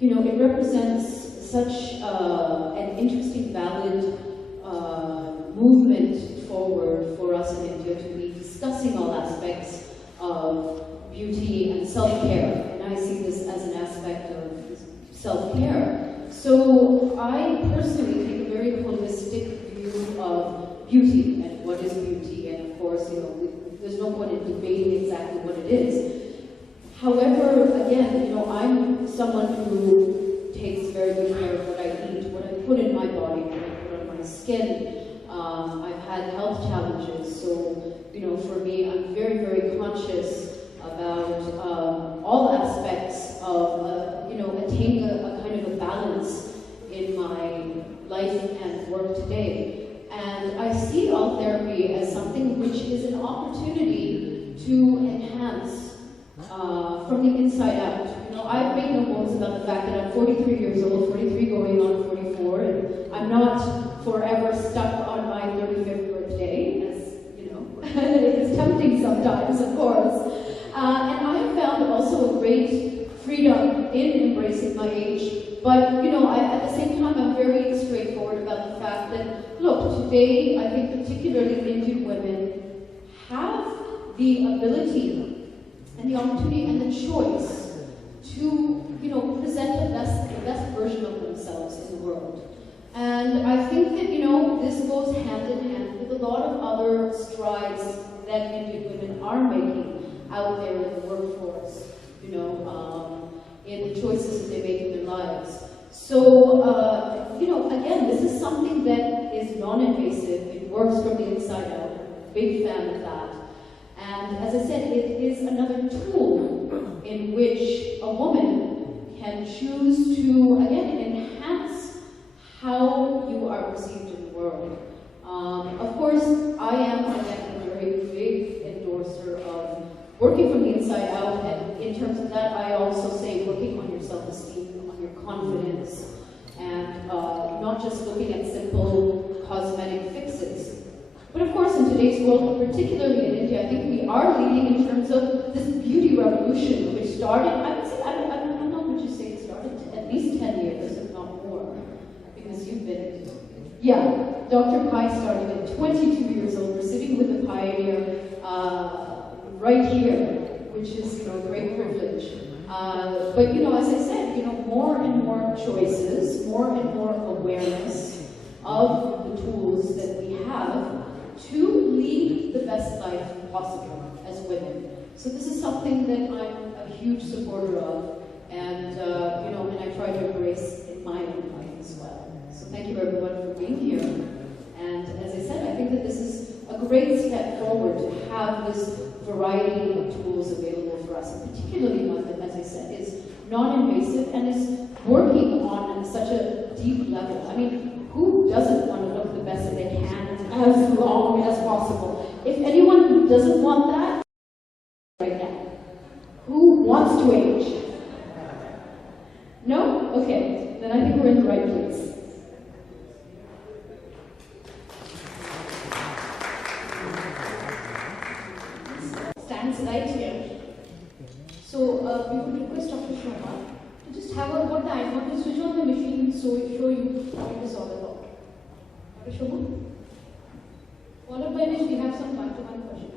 you know, it represents such an interesting, valid movement forward for us in India to be discussing all aspects of beauty and self-care. And I see this as an aspect of self-care. So I personally take a very holistic view of beauty and what is beauty. And of course, you know, there's no point in debating exactly what it is. However, again, you know, I'm someone who takes very good care of what I eat, what I put in my body, what I put on my skin. I've had health challenges, so, you know, for me, I'm very, very conscious about all aspects of, you know, attaining a kind of a balance in my life and work today. And I see all therapy as something which is an opportunity to enhance from the inside out. You know, I've made no bones about the fact that I'm 43 years old, 43 going on 44, and I'm not forever stuck on my 35th birthday, as, you know, it's tempting sometimes, of course. And I have found also a great freedom in embracing my age. But, you know, at the same time, I'm very straightforward about the fact that, look, today, I think particularly Indian women have the ability and the opportunity and the choice to, you know, present the best version of themselves in the world. And I think that, you know, this goes hand in hand with a lot of other strides that Indian women are making out there in the workforce, you know, in the choices that they make in their lives. So, you know, again, this is something that is non-invasive. It works from the inside out. Big fan of that. And as I said, it is another tool in which a woman can choose to, again, enhance how you are perceived in the world. Of course, I am, again, a very big endorser of working from the inside out, and in terms of that, I also say working on your self-esteem, on your confidence, and not just looking at simple cosmetic fixes. But of course, in today's world, particularly in India, I think we are leading in terms of this beauty revolution, which started, I would say, I don't know, would you say it started at least 10 years, if not more, because you've been, yeah, Dr. Pai started at 22 years old. We're sitting with the pioneer right here, which is, you know, a great privilege. But, you know, as I said, you know, more and more choices, more and more awareness of the tools that we have to lead the best life possible as women. So this is something that I'm a huge supporter of, and, you know, and I try to embrace in my own life as well. So thank you everyone for being here. And as I said, I think that this is a great step forward to have this variety of tools available for us, and particularly one that, as I said, is non-invasive and is working on such a deep level. I mean, who doesn't want to look the best that they can as long as possible? If anyone doesn't want that right now, who wants to age? No? Okay, then I think we're in the right place. Stands right here. So we would request Dr. Sharma to just have a what the icon is, switch on the machine, so it show you what it is all about. Dr. Sharma? Followed by which we have some one-to-one questions.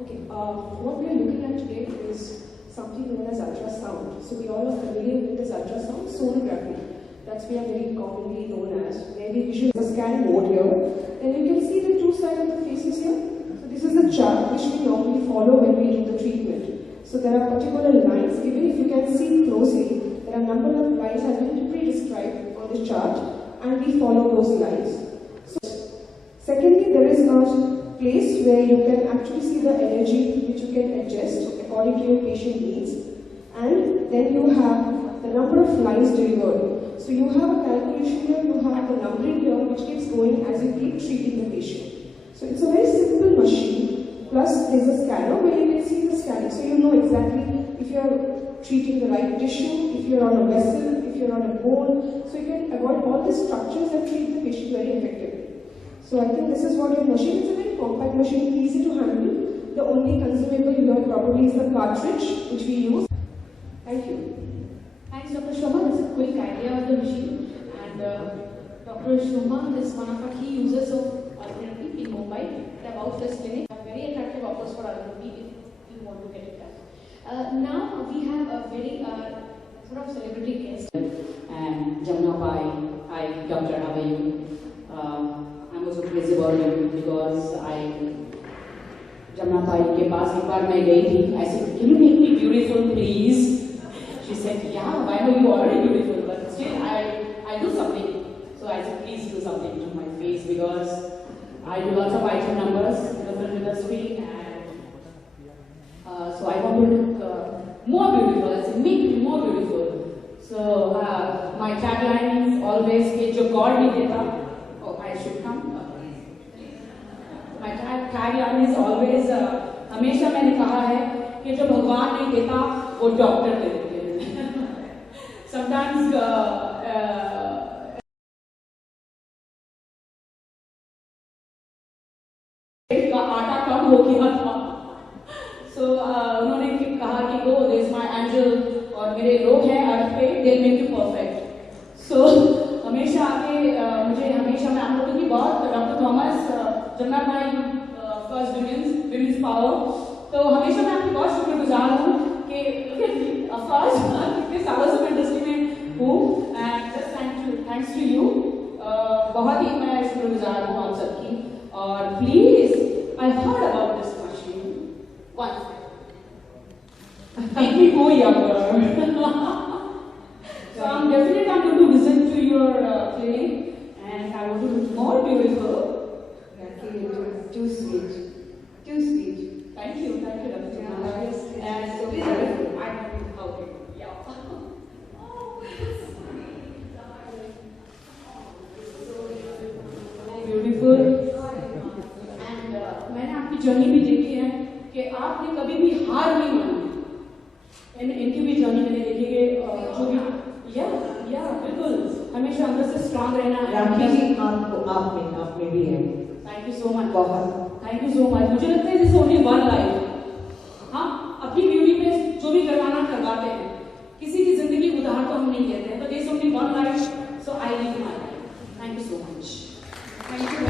Okay, what we are looking at today is something known as ultrasound. So we all are familiar with this ultrasound, sonography. That's we are very commonly known as, where we visualize the scan mode here. And you can see the two sides of the faces here. So this is the chart which we normally follow when we do the treatment. So there are particular lines given. If you can see closely, there are a number of lines have been pre-described on this chart, and we follow those lines. So secondly, there is a place where you can actually see the energy which you can adjust according to your patient needs, and then you have the number of lines delivered. So you have a calculation here, you have the numbering here which keeps going as you keep treating the patient. So it's a very simple machine, plus there's a scanner where you can see the scanning, so you know exactly if you're treating the right tissue, if you're on a vessel, if you're on a bone, so you can avoid all the structures that treat the patient very effectively. So I think this is what your machine is, a very compact machine, easy to handle. The only consumable here probably is the cartridge which we use. Thank you. Thanks, Dr. Shoma. That's a quick idea of the machine. And Dr. Shoma is one of our key users of Altherapy in Mumbai. They're about this clinic. Very attractive offers for Altherapy if you want to get it done. Now we have a very sort of celebrity guest. And Jamna Pai, hi Doctor, how are you? I'm also crazy about you because Jamna Pai के पास एक बार मैं गई थी. I said, can you make me beautiful, please? She said, yeah, I know you're already beautiful, but still I do something. So I said, please do something to my face because I do lots of item numbers in the film industry, and so I want to look more beautiful. I said, make me more beautiful. So my tagline is always कि जो God नहीं देता. Oh, I should come. My tagline is always हमेशा मैंने कहा है कि जो भगवान नहीं देता वो डॉक्टर दे देते हैं. Sometimes का आटा कम हो गया था. So उन्होंने कहा कि go, there's my angel और मेरे लोग हैं अर्थ पे, they'll make you perfect. So हमेशा आके मुझे हमेशा मैं आप लोगों की बहुत डॉक्टर थॉमस जमना पाई फर्स्ट विमेंस पावर, तो हमेशा मैं आपकी बहुत शुक्रगुजार हूँ कि ऑफकोर्स कितने सालों से मैं इंडस्ट्री में हूँ, and just thanks to you. बहुत ही मैं शुक्रगुजार हूँ आप सबकी. और please, I heard about this machine once. Make me go younger. So I'm definitely going to visit to your clinic, and I want to look more beautiful. Too sweet. Too sweet. Thank you, Dr. Yeah, yes, yes. And So please, beautiful. I'm okay. Yeah. Beautiful. And मैंने आपकी journey भी देखी है कि आपने कभी भी हार नहीं मानी. इनकी भी जर्नी मैंने देखी कि जो भी या बिल्कुल हमेशा अंदर से स्ट्रांग रहना. राखी जी आपको आप में भी है. Thank you so much. बहुत. Thank you so much. मुझे लगता है दिस ओनली वन लाइफ. हाँ, अपनी ब्यूटी पे जो भी करवाना करवाते हैं. किसी की जिंदगी उधार तो हम नहीं कहते हैं. तो this only one life, so I live my life. Thank you so much. Thank you.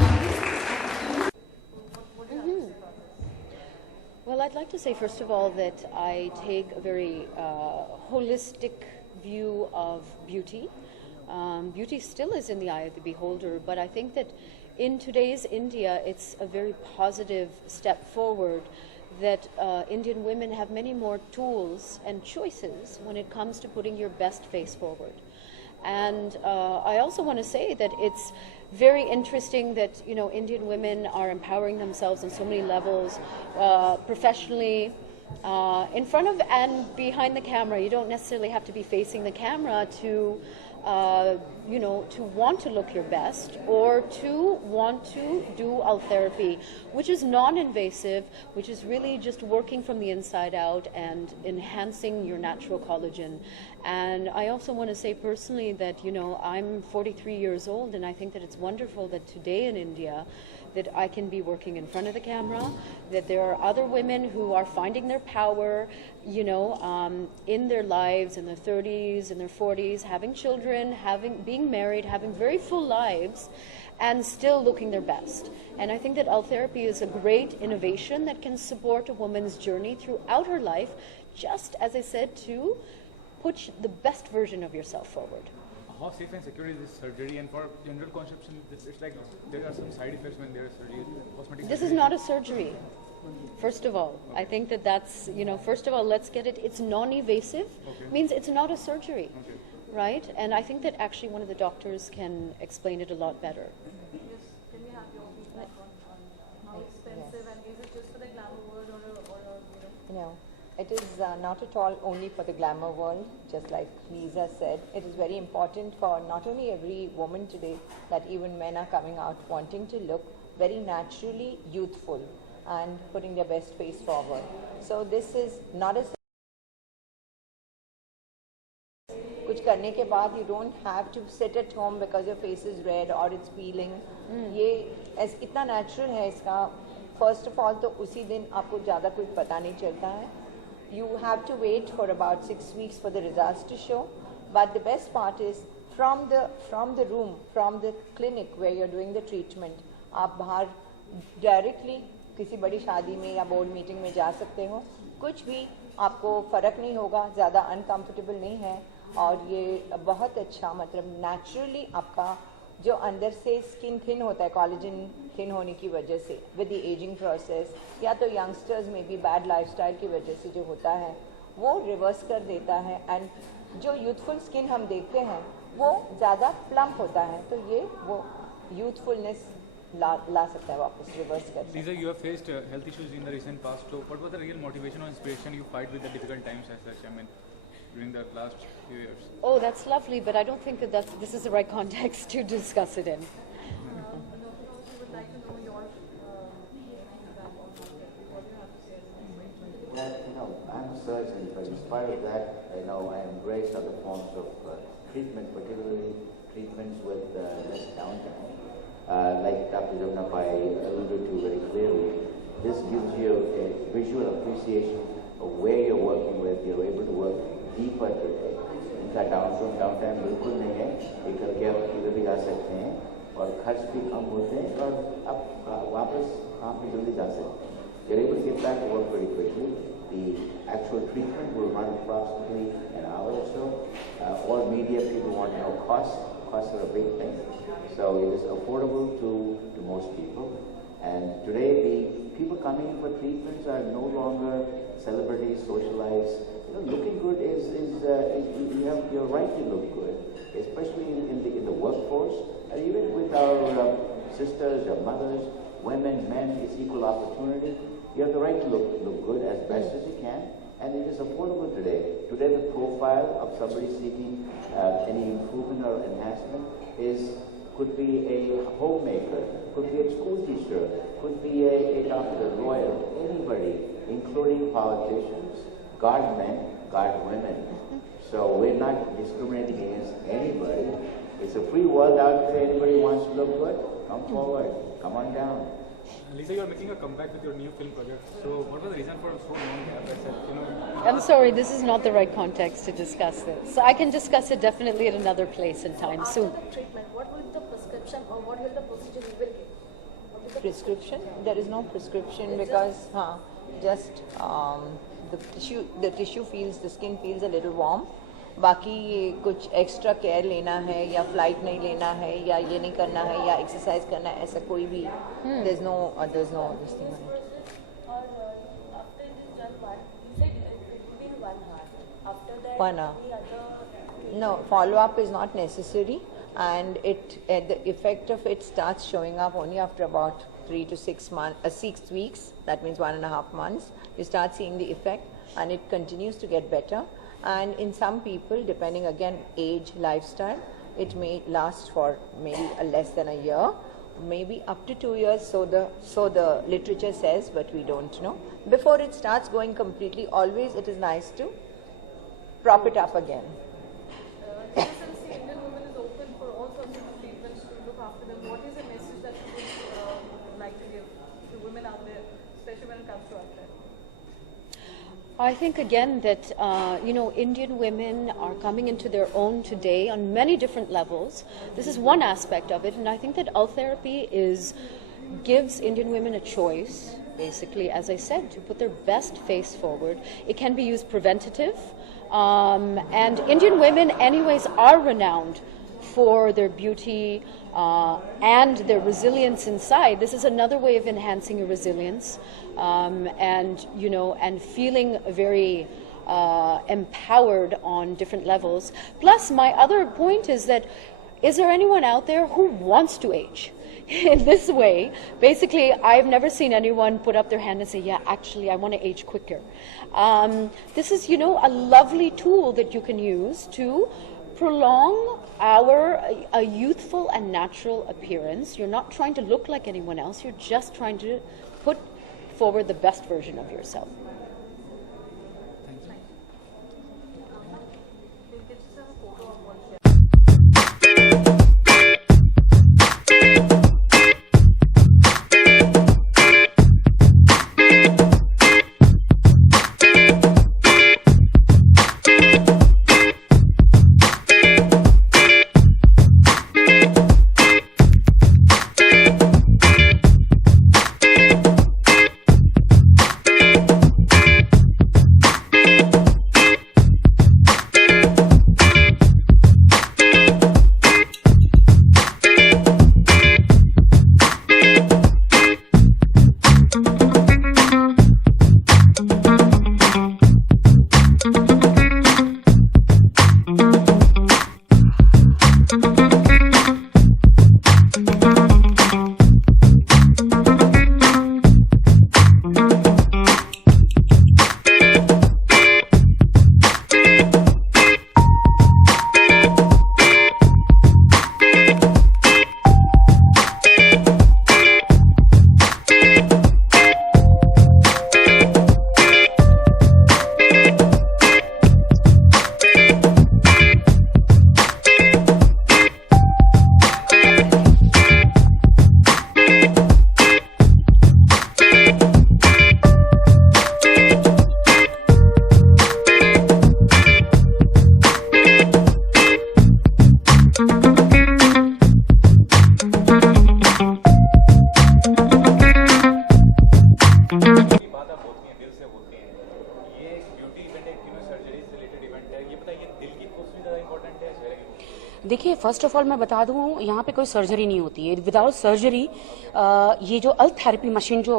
Well, I'd like to say, first of all, that I take a very holistic view of beauty. Beauty still is in the eye of the beholder, but I think that in today's India, it's a very positive step forward that Indian women have many more tools and choices when it comes to putting your best face forward. And I also want to say that it's very interesting that, you know, Indian women are empowering themselves on so many levels, professionally, in front of and behind the camera. You don't necessarily have to be facing the camera to you know, to want to look your best or to want to do Altherapy, which is non-invasive, which is really just working from the inside out and enhancing your natural collagen. And I also want to say personally that, you know, I'm 43 years old, and I think that it's wonderful that today in India that I can be working in front of the camera, that there are other women who are finding their power, you know, in their lives, in their 30s, in their 40s, having children, being married, having very full lives, and still looking their best. And I think that Altherapy is a great innovation that can support a woman's journey throughout her life, just as I said, to put the best version of yourself forward. How safe and secure is this surgery? And for general conception, it's like there are some side effects when there is surgery, cosmetic This surgery. is not a surgery. First of all, I think that that's, you know, first of all, let's get it, it's non-evasive, means it's not a surgery, right? And I think that actually one of the doctors can explain it a lot better. Can we have your feedback on how expensive and is it just for the glamour world or you know? No, it is not at all only for the glamour world. Just like Lisa said, it is very important for not only every woman today, that even men are coming out wanting to look very naturally youthful and putting their best face forward. So this is not a age करने के बाद you don't have to sit at home because your face is red or it's peeling. ये इतना natural है इसका. First of all तो उसी दिन आपको ज़्यादा कुछ पता नहीं चलता है. You have to wait for about 6 weeks for the results to show. But the best part is from the room, from the clinic where you're doing the treatment, आप बाहर directly किसी बड़ी शादी में या बोर्ड मीटिंग में जा सकते हो. कुछ भी आपको फ़र्क नहीं होगा, ज़्यादा अनकम्फर्टेबल नहीं है और ये बहुत अच्छा मतलब नेचुरली आपका जो अंदर से स्किन थिन होता है कोलेजन थिन होने की वजह से विद द एजिंग प्रोसेस या तो यंगस्टर्स में भी बैड लाइफस्टाइल की वजह से जो होता है वो रिवर्स कर देता है. एंड जो यूथफुल स्किन हम देखते हैं वो ज़्यादा प्लम्प होता है, तो ये वो यूथफुलनेस ला सकता है वापस रिवर्स कर. Lisa, you have faced health issues in the recent past. So, what was the real motivation or inspiration you fight with the difficult times as such? I mean, during the last few years. Oh, that's lovely, but I don't think that this is the right context to discuss it in. We would like to know your feedback on what you have to say. Well, you know, I'm a surgeon, but in spite of that, you know, I embrace other forms of treatment, particularly treatments with less downtime. Like Dr. Jamnapai alluded to very clearly, this gives you a visual appreciation of where you're working with. You're able to work deeper today. इनका downtime बिल्कुल नहीं है. ये करके आप किधर भी जा सकते हैं और खर्च भी कम होते हैं और आप वापस काम पे जल्दी जा सकते हैं. You're able to get back to work very quickly. The actual treatment will run approximately an hour or so. All media people want to know costs. Costs are a big thing. So it is affordable to most people. And today the people coming in for treatments are no longer celebrities, socialites. You know, looking good is you have your right to look good, especially in the workforce. And even with our sisters, our mothers, women, men, it's equal opportunity. You have the right to look good as best as you can. And it is affordable today. Today the profile of somebody seeking any improvement or enhancement could be a homemaker, could be a school teacher, could be a doctor, lawyer, anybody, including politicians, guard men, guard women. So we're not discriminating against anybody. It's a free world out there. Anybody wants to look good, come forward, come on down. Lisa, you are making a comeback with your new film project. So, what was the reason for so long gap? I said, you know. I'm sorry, this is not the right context to discuss this. So I can discuss it definitely at another place and time soon. After the treatment, what will the prescription or what will the procedure you will give? What is the Prescription? There is no prescription because just the tissue feels, the skin feels a little warm. बाकी कुछ extra care लेना है या flight नहीं लेना है या ये नहीं करना है या एक्सरसाइज करना है ऐसा कोई भी there's no this thing. Or after this done one, you said it will be in 1 hour. After that, 1 hour. any other. No, follow-up is not necessary and the effect of it starts showing up only after about 3 to 6 months, 6 weeks, that means 1.5 months. You start seeing the effect and it continues to get better. And in some people, depending again age, lifestyle, it may last for maybe less than a year, maybe up to 2 years. So the literature says, but we don't know. Before it starts going completely, always it is nice to prop it up again. Since the Indian woman is open for all sorts of treatments to look after them, what is the message that you would like to give to women out there, especially when it comes to our time? I think again that Indian women are coming into their own today on many different levels. This is one aspect of it, and I think that Ultherapy gives Indian women a choice, basically, as I said, to put their best face forward. It can be used preventative, and Indian women, anyways, are renowned for their beauty and their resilience inside. This is another way of enhancing your resilience, and feeling very empowered on different levels. Plus, my other point is that is there anyone out there who wants to age? In this way, basically, I've never seen anyone put up their hand and say, yeah, actually, I want to age quicker. This is, a lovely tool that you can use to prolong a youthful and natural appearance. You're not trying to look like anyone else. You're just trying to put forward the best version of yourself. We'll get just a photo of first of all मैं बता दूं, यहाँ पे कोई surgery नहीं होती है. Without surgery ये जो अल्थ थेरेपी मशीन जो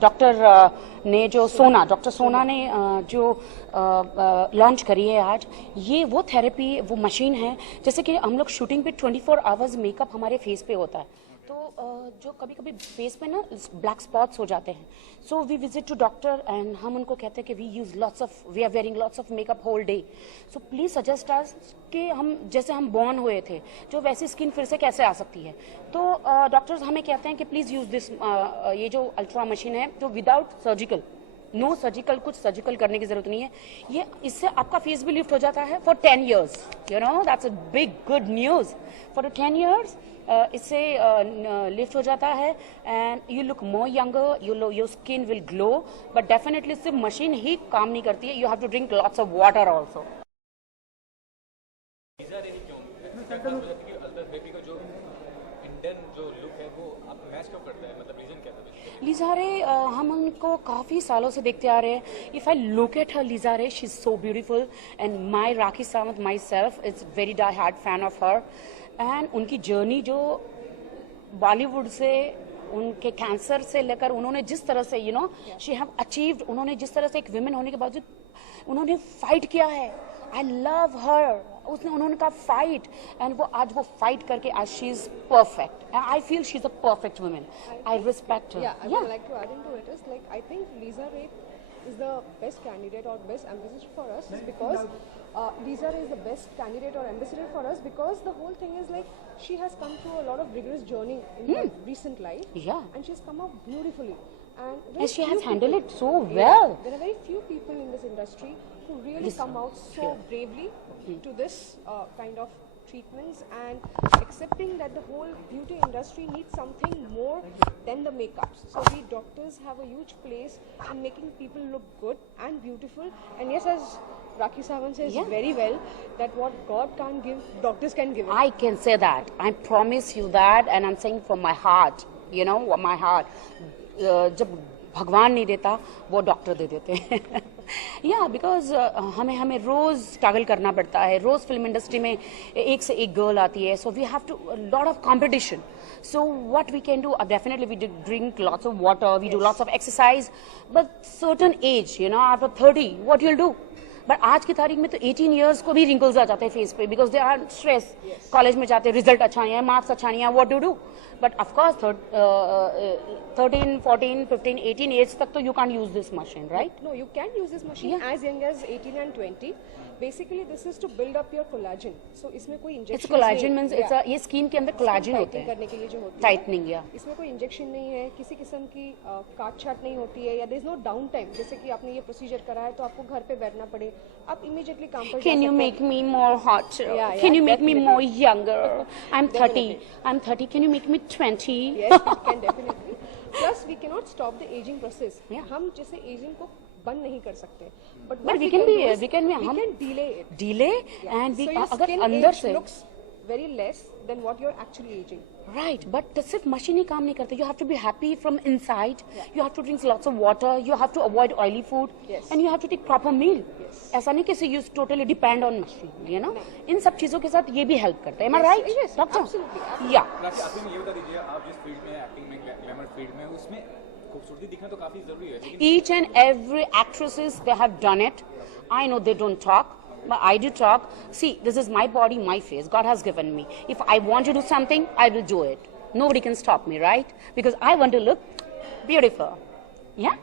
डॉक्टर सोना ने जो लॉन्च करी है आज, ये वो थेरेपी वो मशीन है. जैसे कि हम लोग शूटिंग पे 24 आवर्स मेकअप हमारे फेस पे होता है, तो जो कभी कभी फेस पे ना ब्लैक स्पॉट्स हो जाते हैं, so we visit to doctor and हम उनको कहते हैं कि we are wearing lots of makeup whole day, so please suggest us कि हम जैसे हम बॉर्न हुए थे जो वैसी स्किन फिर से कैसे आ सकती है. तो डॉक्टर्स हमें कहते हैं कि प्लीज यूज दिस ये जो अल्ट्रा मशीन है जो विदाउट सर्जिकल, नो सर्जिकल, कुछ सर्जिकल करने की जरूरत नहीं है. ये इससे आपका फेस भी लिफ्ट हो जाता है for 10 years. You know that's a big good news. For 10 years इससे लिफ्ट हो जाता है and you look more younger, your skin will glow. But definitely सिर्फ मशीन ही काम नहीं करती है, you have to drink lots of water also. लिज़ारे हम उनको काफ़ी सालों से देखते आ रहे हैं. If I look at her लिज़ारे, she is so beautiful and my rakhi Sawant myself is very die hard fan of her. And उनकी जर्नी जो बॉलीवुड से उनके कैंसर से लेकर उन्होंने जिस तरह से शी हैव अचीव्ड, उन्होंने जिस तरह से एक विमेन होने के बावजूद उन्होंने फाइट किया है. आई लव हर. उन्होंने कहा फाइट, एंड वो आज वो फाइट करके आज she is perfect. I feel she is a perfect woman. I respect her. I would like to add into it is like I think Lisa Ray is the best candidate or best ambassador for us is because Lisa Ray is the best candidate or ambassador for us because the whole thing is like she has come through a lot of rigorous journey in her recent life. Yeah. And she's come out beautifully. And she has handled it so well. There are very few people in this industry who really come out so bravely to this kind of treatments and accepting that the whole beauty industry needs something more than the makeups. So we doctors have a huge place in making people look good and beautiful. And yes, as Rakhi Sawant says very well, that what God can't give, doctors can give it. I can say that. I promise you that, and I'm saying from my heart. My heart. जब भगवान नहीं देता वो doctor दे देते हैं. या because हमें रोज struggle करना पड़ता है. रोज फिल्म इंडस्ट्री में एक से एक गर्ल आती है, so we have to lot of competition. So what we can do, definitely we drink lots of water, we do lots of exercise, but certain age after 30 what you'll do. But आज की तारीख में तो 18 years को भी wrinkles आ जाते हैं face पे because they are stress. College में जाते हैं, रिजल्ट अच्छा नहीं है, मार्क्स अच्छा नहीं है, what do. But of course 13, 14, 15, 18 age तक तो you can use this machine, right? No, you can use this machine as young as 18 and 20. Basically, this is to build up your collagen. So इसमें कोई injection it's collagen means it's ये skin के अंदर collagen होते हैं करने के लिए जो होती है टाइटनिंग. या इसमें कोई इंजेक्शन नहीं है, किसी किस्म की काट छाट नहीं होती है, या there is no downtime. जैसे कि आपने ये प्रोसीजर करा है तो आपको घर पे बैठना पड़े, आप इमीडिएटली काम पर Can you make me more hot? Can you make me more younger? I'm 30. Can you make me 20? Yes, it can definitely. Plus, we cannot stop the aging process. हम जैसे aging को बंद नहीं कर सकते. But we can delay it. Delay and we So your अगर skin अंदर age से looks very less than what you're actually aging. Right, but सिर्फ मशीन ही काम नहीं करते. You have to be happy from inside. You have to drink lots of water. You have to avoid oily food. Yes. And you have to take proper meal. ऐसा नहीं कि you totally depend on machine. इन सब चीजों के साथ ये भी help करता है. Am I right? Yes, Doctor? absolutely. Yeah. राखी, आखिर में ये बता दीजिए, आप जिस फील्ड में एक्टिंग में, ग्लैमर फील्ड में, उसमें खूबसूरती दिखना तो काफी जरूरी है, लेकिन Each and every actresses, they have done it. I know they don't talk, but I do talk. See, this is my body, my face. God has given me. If I want to do something, I will do it. Nobody can stop me, right? Because I want to look beautiful. Yeah?